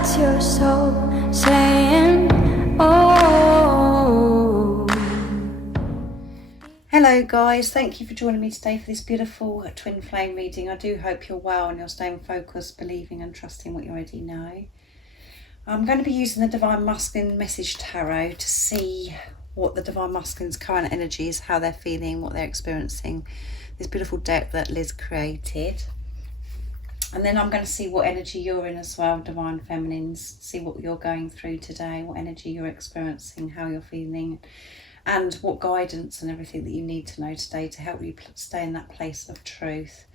That's your soul saying, oh. Hello guys, thank you for joining me today for this beautiful twin flame reading. I do hope you're well and you're staying focused, believing and trusting what you already know. I'm going to be using the Divine Masculine Message Tarot to see what the Divine Masculine's current energy is, how they're feeling, what they're experiencing. This beautiful deck that Liz created. And then I'm going to see what energy you're in as well, Divine Feminines. See what you're going through today, what energy you're experiencing, how you're feeling, and what guidance and everything that you need to know today to help you stay in that place of truth.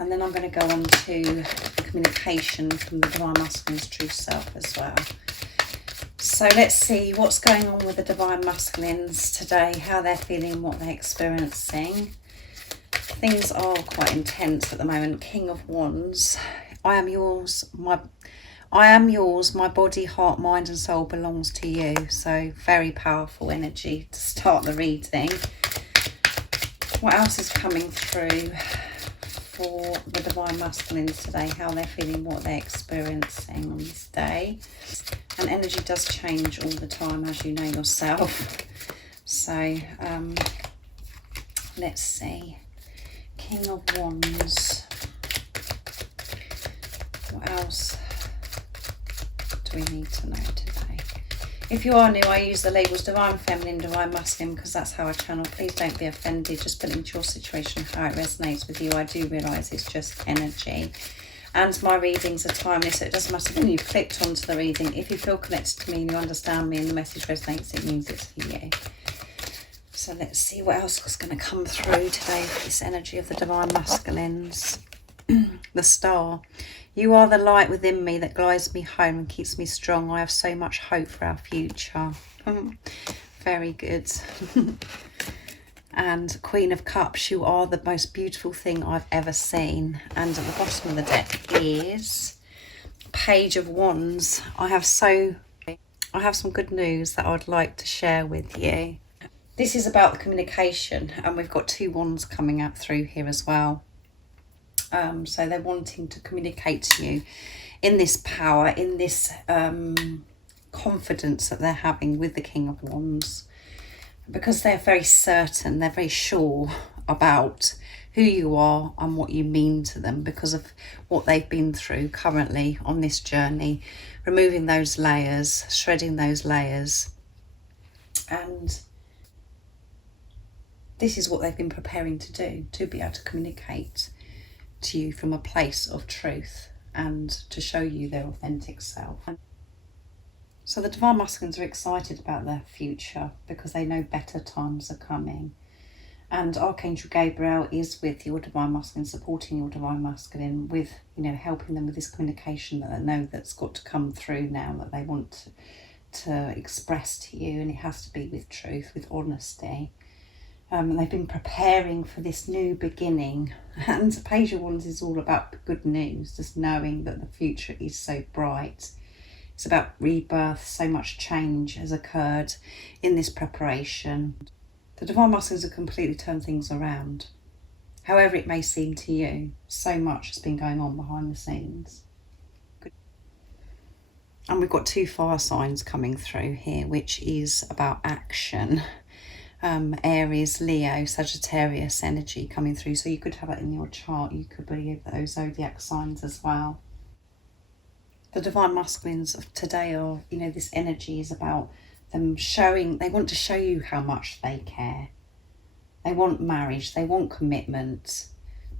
And then I'm going to go on to the communication from the Divine Masculine's true self as well. So let's see what's going on with the Divine Masculines today, how they're feeling, what they're experiencing. Things are quite intense at the moment. King of Wands. I am yours, my body, heart, mind and soul belongs to you. So very powerful energy to start the reading. What else is coming through for the Divine Masculines today? How they're feeling, what they're experiencing on this day. And energy does change all the time, as you know yourself. So let's see. King of Wands. What else do we need to know today? If you are new, I use the labels Divine Feminine, Divine Masculine because that's how I channel. Please don't be offended. Just put into your situation how it resonates with you. I do realise it's just energy. And my readings are timeless, so it doesn't matter when you've clicked onto the reading. If you feel connected to me and you understand me and the message resonates, it means it's for you. So let's see what else is going to come through today for this energy of the Divine Masculines. The Star. You are the light within me that guides me home and keeps me strong. I have so much hope for our future. Very good. And Queen of Cups. You are the most beautiful thing I've ever seen. And at the bottom of the deck is Page of Wands. I have some good news that I would like to share with you. This is about the communication, and we've got two wands coming out through here as well. So they're wanting to communicate to you in this power, in this confidence that they're having with the King of Wands, because they're very certain, they're very sure about who you are and what you mean to them because of what they've been through currently on this journey, removing those layers, shredding those layers. And this is what they've been preparing to do, to be able to communicate to you from a place of truth and to show you their authentic self. So the Divine Masculines are excited about their future because they know better times are coming. And Archangel Gabriel is with your Divine Masculine, supporting your Divine Masculine with, helping them with this communication that they know that's got to come through now, that they want to express to you, and it has to be with truth, with honesty. They've been preparing for this new beginning, and Page of Wands is all about good news, just knowing that the future is so bright. It's about rebirth. So much change has occurred in this preparation. The Divine Masculines have completely turned things around. However it may seem to you, so much has been going on behind the scenes. And we've got two fire signs coming through here, which is about action. Aries, Leo, Sagittarius energy coming through. So you could have it in your chart. You could believe those zodiac signs as well. The Divine Masculines of today are, this energy is about them showing, they want to show you how much they care. They want marriage, they want commitment,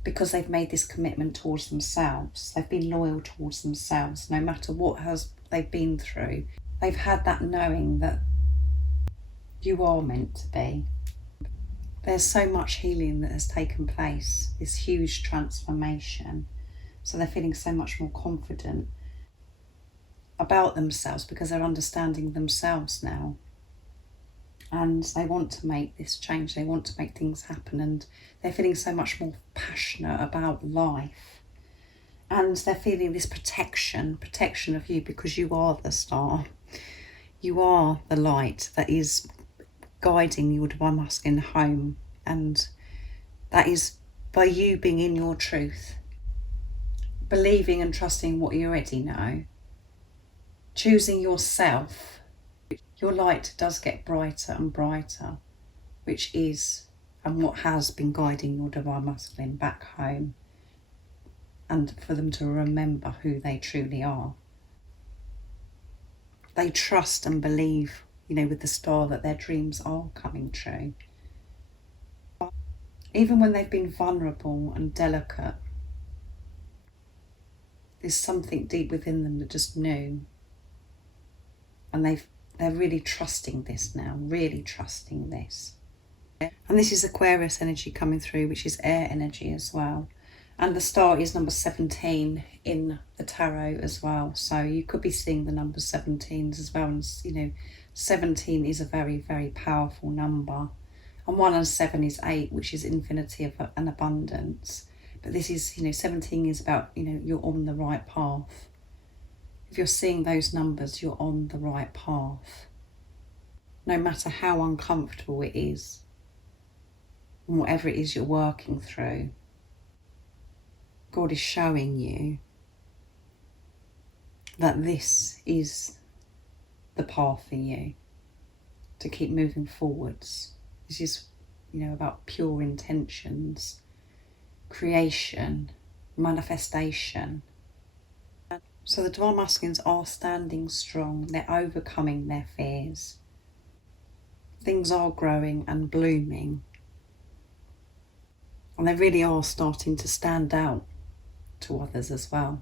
because they've made this commitment towards themselves. They've been loyal towards themselves, no matter what they've been through. They've had that knowing that you are meant to be. There's so much healing that has taken place, this huge transformation. So they're feeling so much more confident about themselves because they're understanding themselves now. And they want to make this change. They want to make things happen. And they're feeling so much more passionate about life. And they're feeling this protection of you because you are the star. You are the light that is guiding your Divine Masculine home, and that is by you being in your truth, believing and trusting what you already know, choosing yourself, your light does get brighter and brighter, which is and what has been guiding your divine masculine back home, and for them to remember who they truly are. They trust and believe, with the star, that their dreams are coming true. Even when they've been vulnerable and delicate, there's something deep within them that just knew. And they're really trusting this now, really trusting this. And this is Aquarius energy coming through, which is air energy as well. And the star is number 17 in the tarot as well. So you could be seeing the number 17s as well. And, 17 is a very, very powerful number. And 1 and 7 is 8, which is infinity and abundance. But this is, 17 is about, you're on the right path. If you're seeing those numbers, you're on the right path. No matter how uncomfortable it is, and whatever it is you're working through, God is showing you that this is the path for you to keep moving forwards. This is, about pure intentions, creation, manifestation. So the divine masculines are standing strong. They're overcoming their fears. Things are growing and blooming. And they really are starting to stand out to others as well.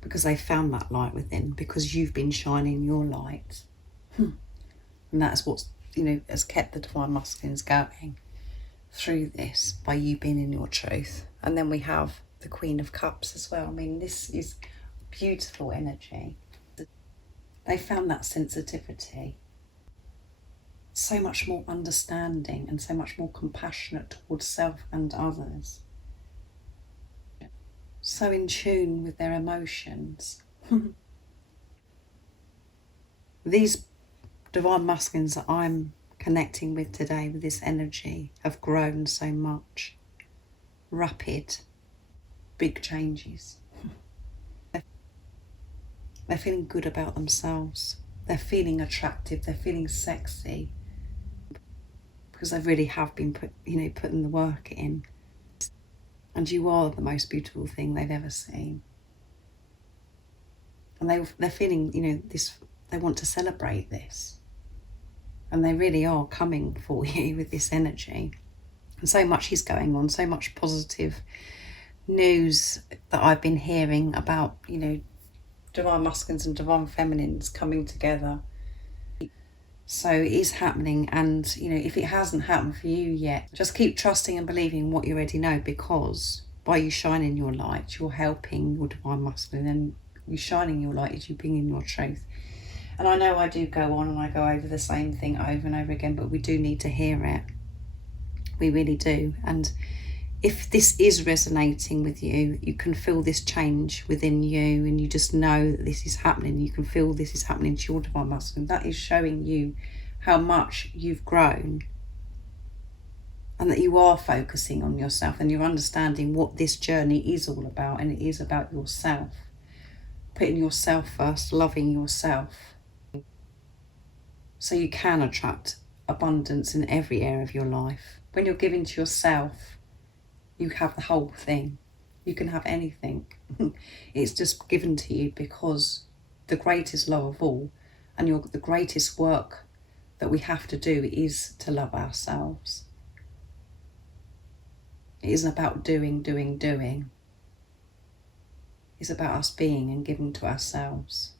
Because they found that light within, because you've been shining your light. And that's what's, has kept the divine masculines going through this, by you being in your truth. And then we have the Queen of Cups as well. I mean, this is beautiful energy. They found that sensitivity, so much more understanding and so much more compassionate towards self and others. So in tune with their emotions. These divine masculines that I'm connecting with today, with this energy, have grown so much. Rapid, big changes. They're feeling good about themselves. They're feeling attractive. They're feeling sexy. Because they really have been putting the work in. And you are the most beautiful thing they've ever seen. And they're feeling, this. They want to celebrate this. And they really are coming for you with this energy. And so much is going on, so much positive news that I've been hearing about, divine masculines and divine feminines coming together. So it is happening, and if it hasn't happened for you yet, just keep trusting and believing what you already know, because by you shining your light, you're helping your divine masculine, and you shining your light is you bringing your truth. And I know I do go on and I go over the same thing over and over again, but we do need to hear it. We really do. And if this is resonating with you, you can feel this change within you, and you just know that this is happening. You can feel this is happening to your divine masculine. That is showing you how much you've grown, and that you are focusing on yourself, and you're understanding what this journey is all about. And it is about yourself, putting yourself first, loving yourself, so you can attract abundance in every area of your life. When you're giving to yourself, you have the whole thing. You can have anything. It's just given to you, because the greatest love of all, and the greatest work that we have to do, is to love ourselves. It isn't about doing. It's about us being and giving to ourselves.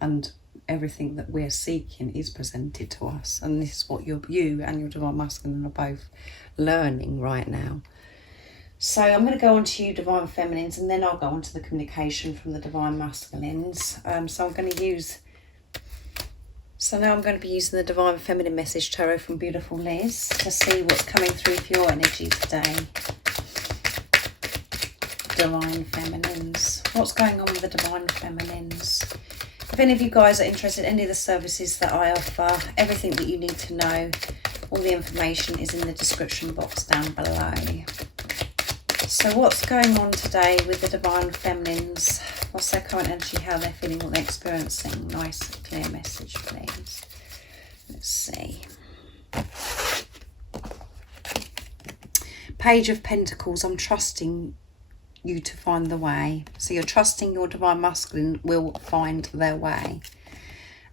And everything that we're seeking is presented to us. And this is what you and your divine masculine are both learning right now. So I'm going to go on to you divine feminines, and then I'll go on to the communication from the divine masculines. So now I'm going to be using the divine feminine message tarot from beautiful Liz to see what's coming through for your energy today. Divine feminines. What's going on with the divine feminines? If any of you guys are interested in any of the services that I offer, everything that you need to know, all the information is in the description box down below. So what's going on today with the divine feminines? What's their current energy, how they're feeling, what they're experiencing? Nice, clear message, please. Let's see. Page of Pentacles, I'm trusting you to find the way. So you're trusting your divine masculine will find their way.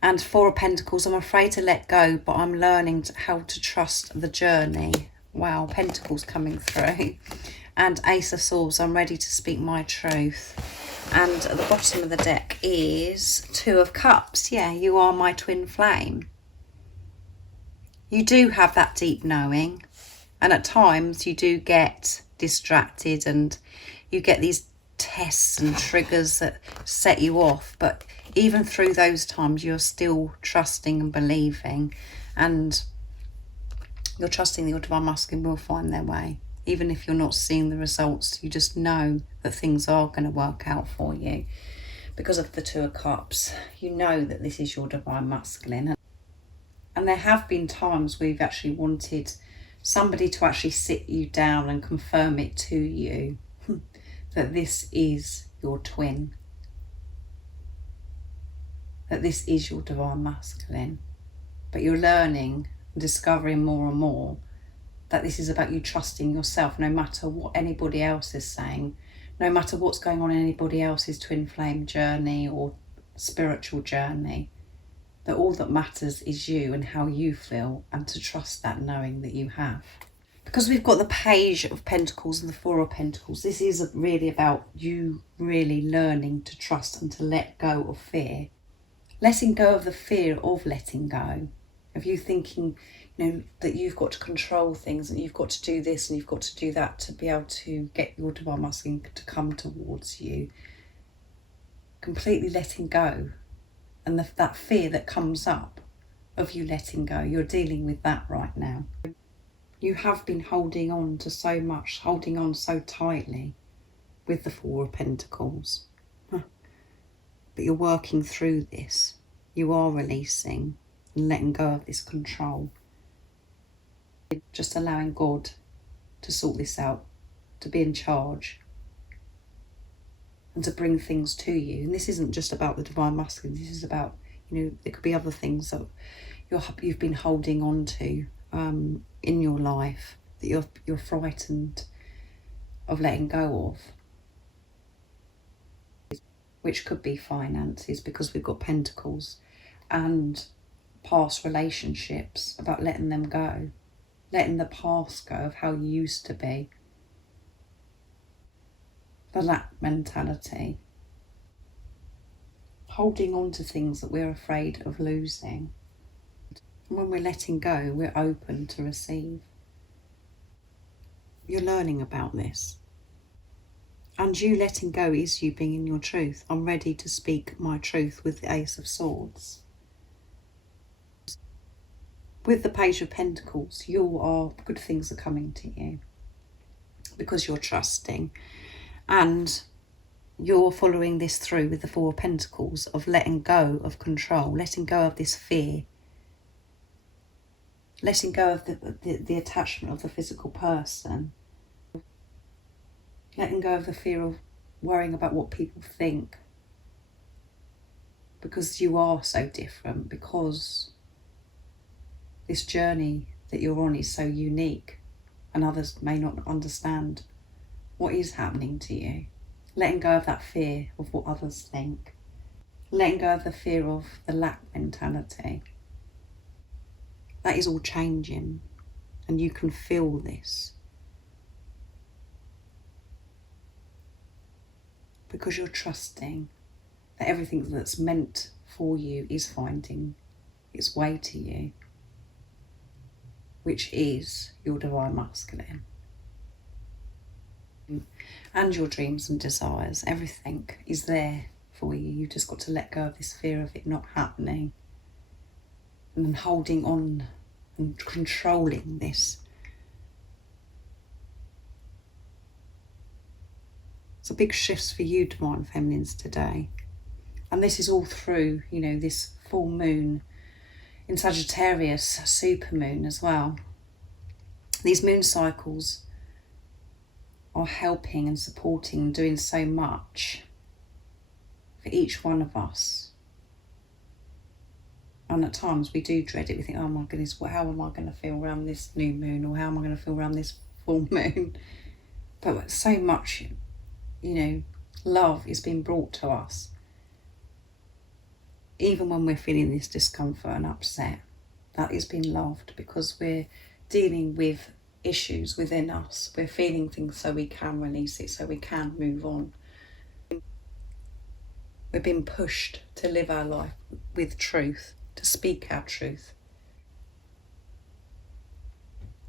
And Four of Pentacles, I'm afraid to let go, but I'm learning how to trust the journey. Wow, Pentacles coming through. And Ace of Swords, I'm ready to speak my truth. And at the bottom of the deck is Two of Cups. Yeah, you are my twin flame. You do have that deep knowing. And at times you do get distracted and you get these tests and triggers that set you off. But even through those times, you're still trusting and believing. And you're trusting that your divine masculine will find their way. Even if you're not seeing the results, you just know that things are going to work out for you. Because of the Two of Cups, you know that this is your divine masculine. And there have been times where you've actually wanted somebody to actually sit you down and confirm it to you that this is your twin. That this is your divine masculine. But you're learning and discovering more and more that this is about you trusting yourself, no matter what anybody else is saying, no matter what's going on in anybody else's twin flame journey or spiritual journey, that all that matters is you and how you feel, and to trust that knowing that you have. Because we've got the Page of Pentacles and the Four of Pentacles, this is really about you really learning to trust and to let go of fear. Letting go of the fear of letting go. Of you thinking, that you've got to control things and you've got to do this and you've got to do that to be able to get your divine masculine to come towards you. Completely letting go. And that fear that comes up of you letting go, you're dealing with that right now. You have been holding on to so much, holding on so tightly with the Four of Pentacles. But you're working through this. You are releasing and letting go of this control. Just allowing God to sort this out, to be in charge and to bring things to you. And this isn't just about the divine masculine, this is about, there could be other things that you've been holding on to in your life that you're frightened of letting go of, which could be finances, because we've got Pentacles, and past relationships, about letting them go, letting the past go of how you used to be, the lack mentality, holding on to things that we're afraid of losing. And when we're letting go, we're open to receive. You're learning about this. And you letting go is you being in your truth. I'm ready to speak my truth with the Ace of Swords. With the Page of Pentacles, good things are coming to you because you're trusting. And you're following this through with the Four of Pentacles of letting go of control, letting go of this fear, letting go of the attachment of the physical person, letting go of the fear of worrying about what people think, because you are so different, because this journey that you're on is so unique and others may not understand what is happening to you. Letting go of that fear of what others think. Letting go of the fear of the lack mentality. That is all changing, and you can feel this. Because you're trusting that everything that's meant for you is finding its way to you, which is your divine masculine. And your dreams and desires, everything is there for you. You've just got to let go of this fear of it not happening, and then holding on and controlling this. It's a big shifts for you, divine feminines, today. And this is all through, this full moon in Sagittarius, super moon as well. These moon cycles are helping and supporting and doing so much for each one of us. And at times we do dread it. We think, oh my goodness, how am I going to feel around this new moon? Or how am I going to feel around this full moon? But so much, love is being brought to us. Even when we're feeling this discomfort and upset, that is being loved, because we're dealing with issues within us. We're feeling things so we can release it, so we can move on. We're being pushed to live our life with truth, to speak our truth.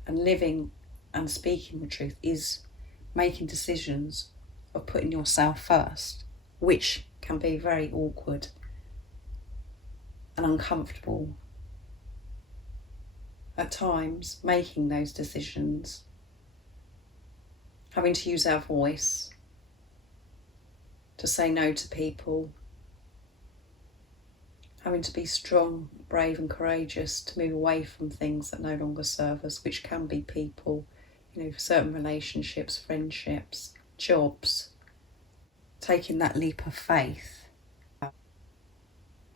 And living and speaking the truth is making decisions of putting yourself first, which can be very awkward and uncomfortable at times, making those decisions, having to use our voice to say no to people, having to be strong, brave and courageous to move away from things that no longer serve us, which can be people, certain relationships, friendships, jobs, taking that leap of faith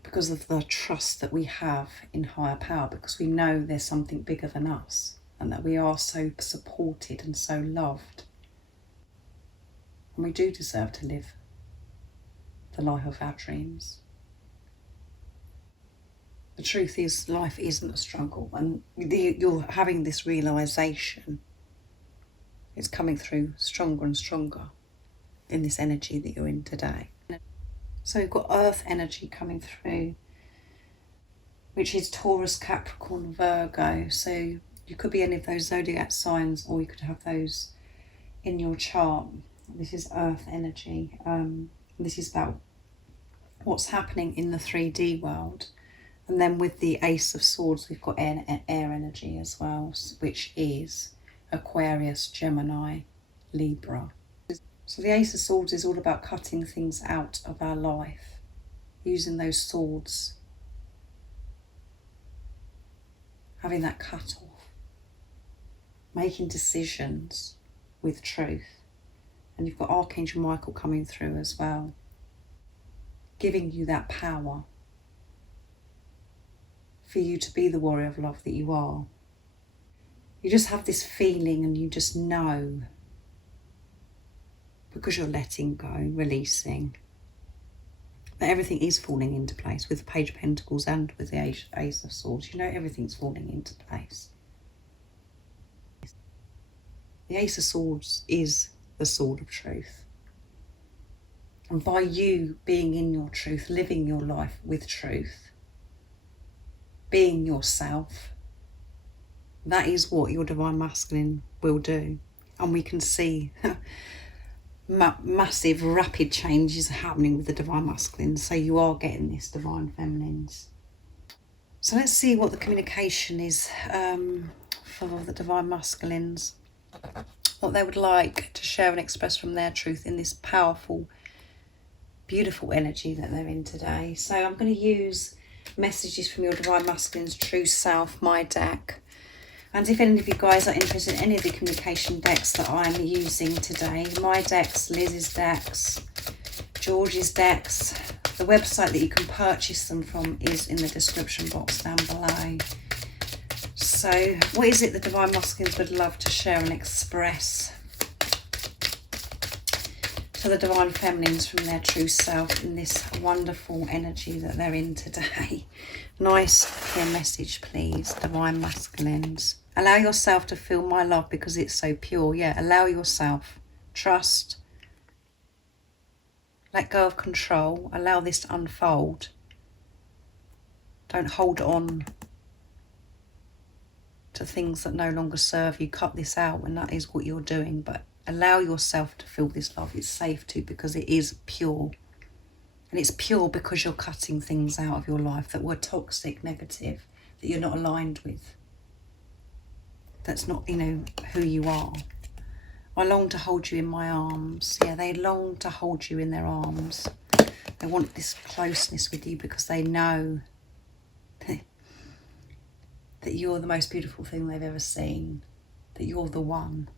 because of the trust that we have in higher power, because we know there's something bigger than us and that we are so supported and so loved. And we do deserve to live the life of our dreams. The truth is, life isn't a struggle, and you're having this realisation. It's coming through stronger and stronger in this energy that you're in today. So we've got earth energy coming through, which is Taurus, Capricorn, Virgo. So you could be any of those zodiac signs, or you could have those in your chart. This is earth energy. This is about what's happening in the 3D world. And then with the Ace of Swords, we've got air energy as well, which is Aquarius, Gemini, Libra. So the Ace of Swords is all about cutting things out of our life, using those swords, having that cut off, making decisions with truth. And you've got Archangel Michael coming through as well, giving you that power for you to be the warrior of love that you are. You just have this feeling, and you just know, because you're letting go, releasing, that everything is falling into place with the Page of Pentacles and with the Ace of Swords. Everything's falling into place. The Ace of Swords is the sword of truth. And by you being in your truth, living your life with truth, being yourself, that is what your Divine Masculine will do. And we can see massive, rapid changes happening with the Divine Masculines. So you are getting this Divine Feminines. So let's see what the communication is for the Divine Masculines. What they would like to share and express from their truth in this powerful, beautiful energy that they're in today. So I'm going to use messages from your Divine Masculine's True Self, my deck. And if any of you guys are interested in any of the communication decks that I'm using today, my decks, Liz's decks, George's decks, the website that you can purchase them from is in the description box down below. So what is it the Divine Masculines would love to share and express to the Divine Feminines from their true self in this wonderful energy that they're in today? Nice clear message, please, Divine Masculines. Allow yourself to feel my love because it's so pure. Yeah, allow yourself. Trust. Let go of control. Allow this to unfold. Don't hold on to things that no longer serve you. Cut this out when that is what you're doing. But allow yourself to feel this love. It's safe to, because it is pure. And it's pure because you're cutting things out of your life that were toxic, negative, that you're not aligned with. That's not, who you are. I long to hold you in my arms. Yeah, they long to hold you in their arms. They want this closeness with you because they know that you're the most beautiful thing they've ever seen, that you're the one.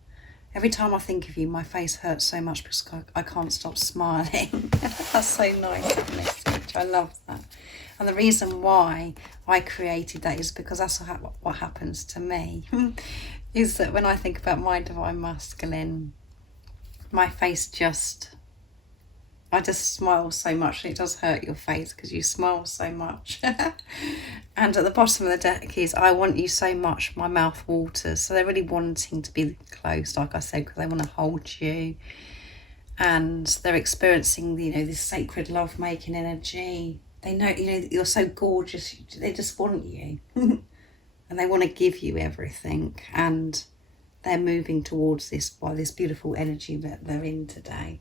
Every time I think of you, my face hurts so much because I can't stop smiling. That's so nice of message. I love that. And the reason why I created that is because that's what happens to me. Is that when I think about my divine masculine, my face I just smile so much, and it does hurt your face because you smile so much. And at the bottom of the deck is, I want you so much, my mouth waters. So they're really wanting to be close, like I said, because they want to hold you. And they're experiencing, this sacred love-making energy. They know, you're so gorgeous. They just want you. And they want to give you everything. And they're moving towards this by this beautiful energy that they're in today.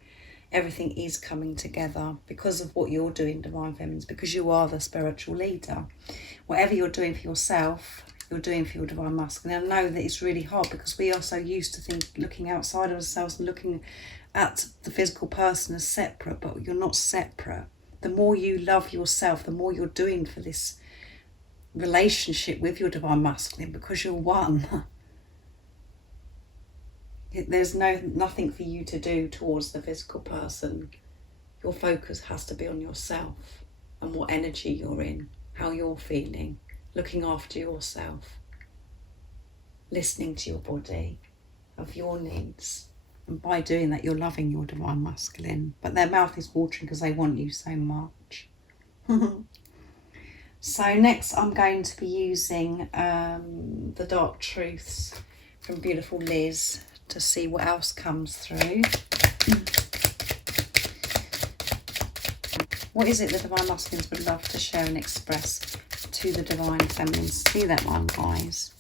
Everything is coming together because of what you're doing, Divine Feminines, because you are the spiritual leader. Whatever you're doing for yourself, you're doing for your Divine Masculine. I know that it's really hard because we are so used to looking outside of ourselves and looking at the physical person as separate, but you're not separate. The more you love yourself, the more you're doing for this relationship with your Divine Masculine, because you're one. There's nothing for you to do towards the physical person. Your focus has to be on yourself and what energy you're in, how you're feeling, looking after yourself, listening to your body, of your needs. And by doing that, you're loving your Divine Masculine. But their mouth is watering because they want you so much. So next I'm going to be using the Dark Truths from beautiful Liz to see what else comes through. What is it the Divine Masculines would love to share and express to the Divine Feminines? See that one, guys?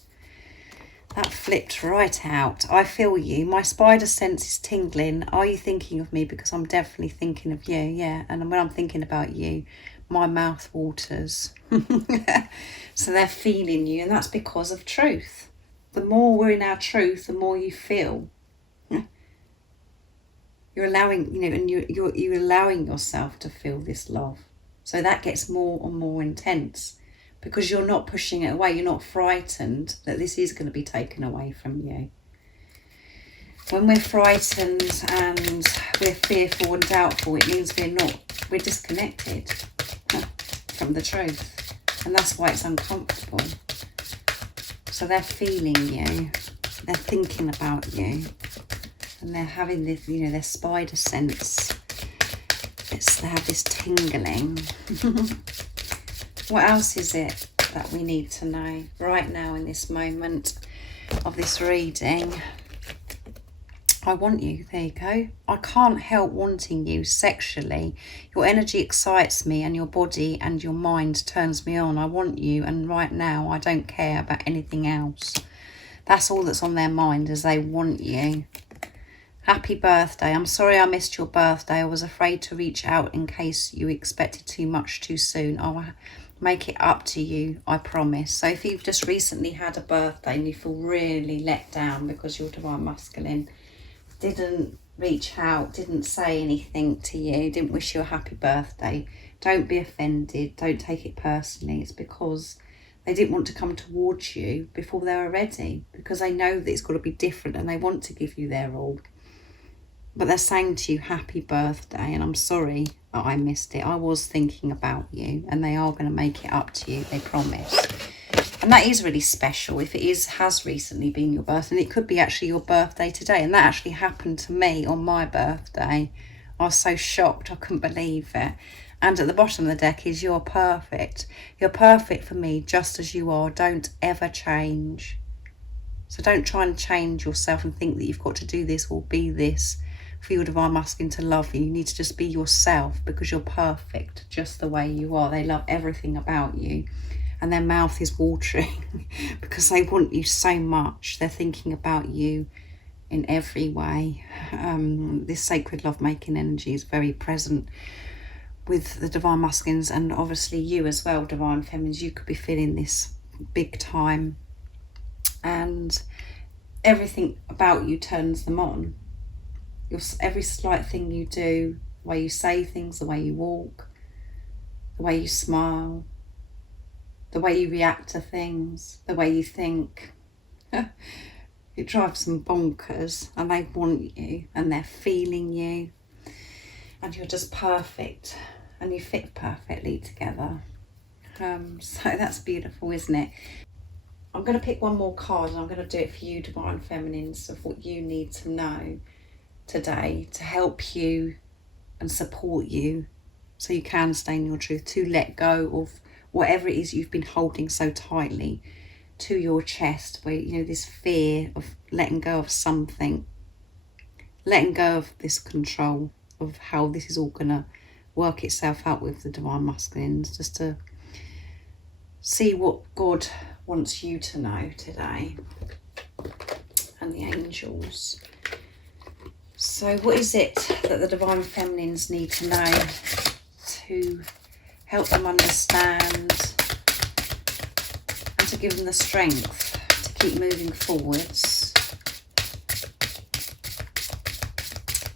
That flipped right out. I feel you. My spider sense is tingling. Are you thinking of me? Because I'm definitely thinking of you. Yeah. And when I'm thinking about you, my mouth waters. So they're feeling you. And that's because of truth. The more we're in our truth, the more you feel. You're allowing, and you're allowing yourself to feel this love. So that gets more and more intense. Because you're not pushing it away. You're not frightened that this is going to be taken away from you. When we're frightened and we're fearful and doubtful, it means we're disconnected from the truth. And that's why it's uncomfortable. So they're feeling you. They're thinking about you. And they're having this, their spider sense. They have this tingling. What else is it that we need to know right now in this moment of this reading? I want you. There you go. I can't help wanting you sexually. Your energy excites me and your body and your mind turns me on. I want you, and right now I don't care about anything else. That's all that's on their mind, is they want you. Happy birthday. I'm sorry I missed your birthday. I was afraid to reach out in case you expected too much too soon. I'll make it up to you, I promise. So if you've just recently had a birthday and you feel really let down because your Divine Masculine didn't reach out, didn't say anything to you, didn't wish you a happy birthday, don't be offended. Don't take it personally. It's because they didn't want to come towards you before they were ready, because they know that it's got to be different and they want to give you their all. But they're saying to you, happy birthday, and I'm sorry that I missed it. I was thinking about you, and they are going to make it up to you, they promise. And that is really special if it has recently been your birthday. And it could be actually your birthday today. And that actually happened to me on my birthday. I was so shocked, I couldn't believe it. And at the bottom of the deck is, you're perfect. You're perfect for me just as you are. Don't ever change. So don't try and change yourself and think that you've got to do this or be this for your Divine Masculine to love you. You need to just be yourself, because you're perfect just the way you are. They love everything about you. And their mouth is watering because they want you so much. They're thinking about you in every way. This sacred love-making energy is very present with the Divine Masculines, and obviously you as well, Divine Feminines. You could be feeling this big time, and everything about you turns them on. Every slight thing you do, the way you say things, the way you walk, the way you smile, the way you react to things, the way you think. It drives them bonkers, and they want you and they're feeling you, and you're just perfect and you fit perfectly together. So that's beautiful, isn't it? I'm going to pick one more card, and I'm going to do it for you, Divine Feminines, of what you need to know today to help you and support you so you can stay in your truth, to let go of whatever it is you've been holding so tightly to your chest, where, you know, this fear of letting go of something, letting go of this control of how this is all going to work itself out with the Divine Masculines, just to see what God wants you to know today, and the angels. So what is it that the Divine Feminines need to know to help them understand and to give them the strength to keep moving forwards?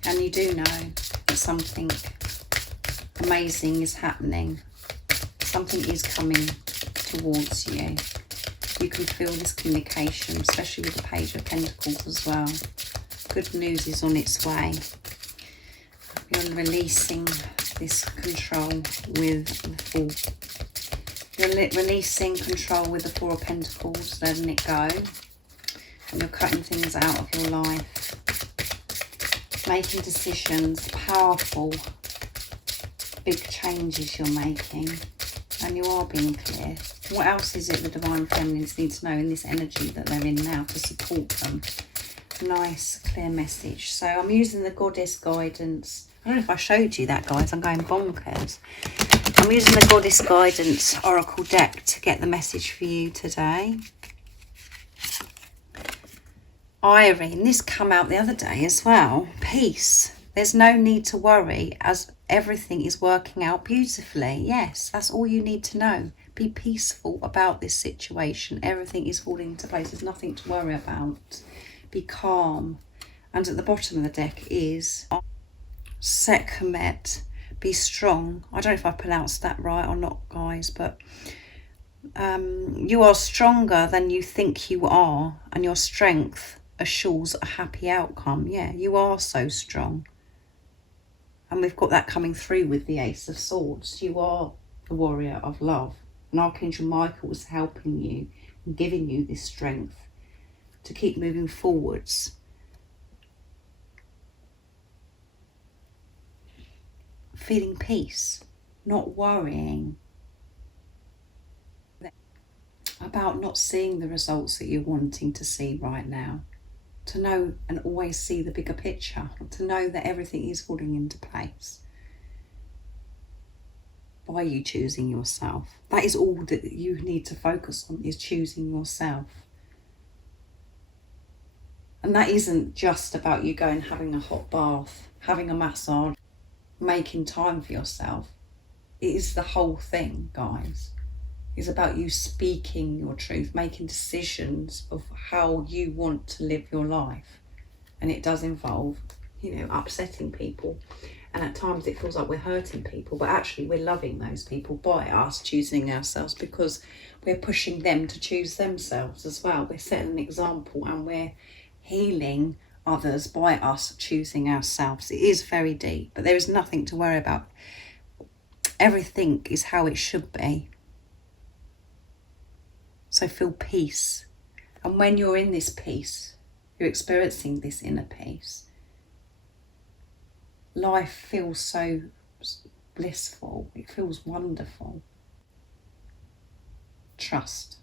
And you do know that something amazing is happening. Something is coming towards you. You can feel this communication, especially with the Page of Pentacles as well. Good news is on its way. You're releasing this control with the Four. You're releasing control with the Four of Pentacles, letting it go. And you're cutting things out of your life. Making decisions, powerful, big changes you're making. And you are being clear. What else is it the Divine Feminines need to know in this energy that they're in now to support them? Nice, clear message. So I'm using the Goddess Guidance. I don't know if I showed you that, guys. I'm going bonkers. I'm using the Goddess Guidance Oracle deck to get the message for you today. Irene, this came out the other day as well. Peace. There's no need to worry, as everything is working out beautifully. Yes, that's all you need to know. Be peaceful about this situation. Everything is falling into place. There's nothing to worry about. Be calm. And at the bottom of the deck is Sekhmet. Be strong. I don't know if I pronounced that right or not, guys, but you are stronger than you think you are, and your strength assures a happy outcome. Yeah, you are so strong. And we've got that coming through with the Ace of Swords. You are the warrior of love. And Archangel Michael was helping you and giving you this strength to keep moving forwards. Feeling peace, not worrying about not seeing the results that you're wanting to see right now. To know and always see the bigger picture, to know that everything is falling into place by you choosing yourself. That is all that you need to focus on, is choosing yourself. And that isn't just about you going having a hot bath, having a massage, making time for yourself. It is the whole thing, guys. It's about you speaking your truth, making decisions of how you want to live your life. And it does involve, you know, upsetting people. And at times it feels like we're hurting people, but actually we're loving those people by us choosing ourselves, because we're pushing them to choose themselves as well. We're setting an example and we're healing others by us choosing ourselves. It is very deep, but there is nothing to worry about. Everything is how it should be. So feel peace. And when you're in this peace, you're experiencing this inner peace, life feels so blissful. It feels wonderful. Trust.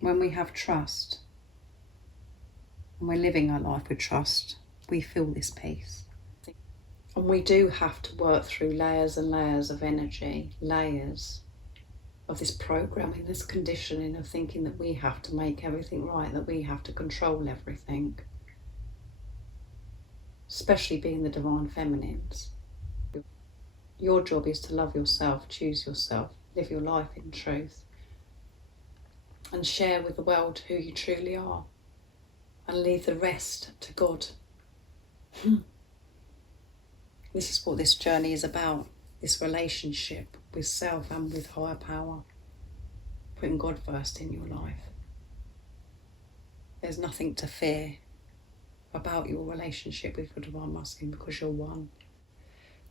When we have trust, and we're living our life with trust, we feel this peace. And we do have to work through layers and layers of energy, layers of this programming, this conditioning of thinking that we have to make everything right, that we have to control everything. Especially being the Divine Feminines. Your job is to love yourself, choose yourself, live your life in truth, and share with the world who you truly are, and leave the rest to God. This is what this journey is about, this relationship with self and with higher power, putting God first in your life. There's nothing to fear about your relationship with your Divine Masculine, because you're one.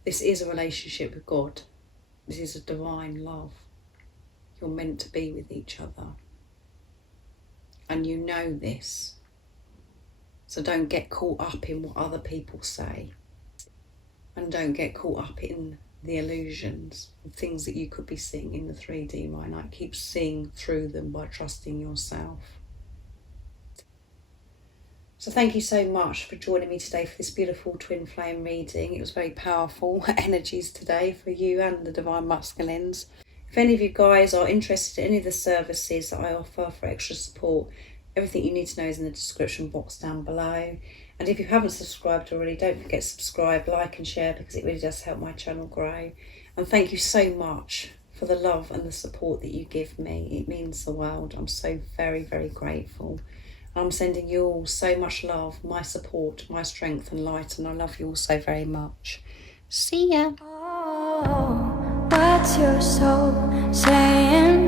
This is a relationship with God. This is a divine love. You're meant to be with each other. And you know this. So don't get caught up in what other people say. And don't get caught up in the illusions of things that you could be seeing in the 3D right now. Keep seeing through them by trusting yourself. So thank you so much for joining me today for this beautiful twin flame reading. It was very powerful energies today for you and the Divine Masculines. If any of you guys are interested in any of the services that I offer for extra support, everything you need to know is in the description box down below. And if you haven't subscribed already, don't forget to subscribe, like and share, because it really does help my channel grow. And thank you so much for the love and the support that you give me. It means the world. I'm so very, very grateful. I'm sending you all so much love, my support, my strength and light, and I love you all so very much. See ya. Oh, what's your soul saying?